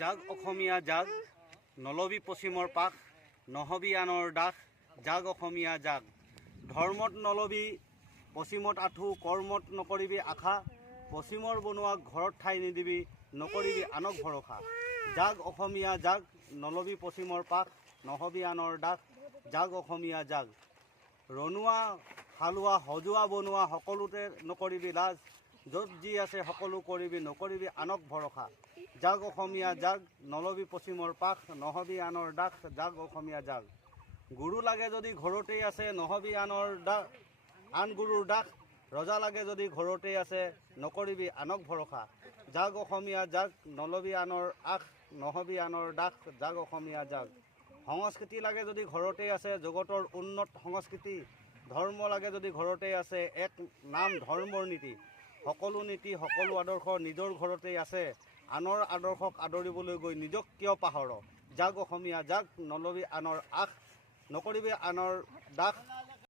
জাগ অসমীয়া জাগ নলবি পশ্চিমৰ পাশ নহবি আনৰ দাস জাগ অসমীয়া জাগ ধৰ্মত নলবি পশ্চিমত আঁঠু কৰ্মত নকৰিবি আশা পশ্চিমৰ বনোৱাক ঘৰত ঠাই নিদিবি নকৰিবি আনক ভৰসা জাগ অসমীয়া জাগ নলবি পশ্চিমৰ পাশ নহবি আনৰ দাস জাগ অসমীয়া জাগ ৰণুৱা হালোৱা সজোৱা বনোৱা সকলোতে নকৰিবি লাজ য'ত যি আছে সকলো কৰিবি নকৰিবি আনক ভৰসা জাগ অসমীয়া জাগ নলবি পশ্চিমৰ পাশ নহবি আনৰ দাস জাগ অসমীয়া জাগ গুৰু লাগে যদি ঘৰতেই আছে নহবি আনৰ দাস আন গুৰুৰ দাস ৰজা লাগে যদি ঘৰতেই আছে নকৰিবি আনক ভৰসা জাগ অসমীয়া জাগ নলবি আনৰ আশ নহবি আনৰ দাস জাগ অসমীয়া জাগ সংস্কৃতি লাগে যদি ঘৰতেই আছে জগতৰ উন্নত সংস্কৃতি ধৰ্ম লাগে যদি ঘৰতেই আছে এক নাম ধৰ্মৰ নীতি সকলো নীতি সকলো আদৰ্শ নিজৰ ঘৰতেই আছে আনৰ আদৰ্শক আদৰিবলৈ গৈ নিজক কিয় পাহৰ জাগ অসমীয়া জাগ নলবি আনৰ আশ নকৰিবি আনৰ দাস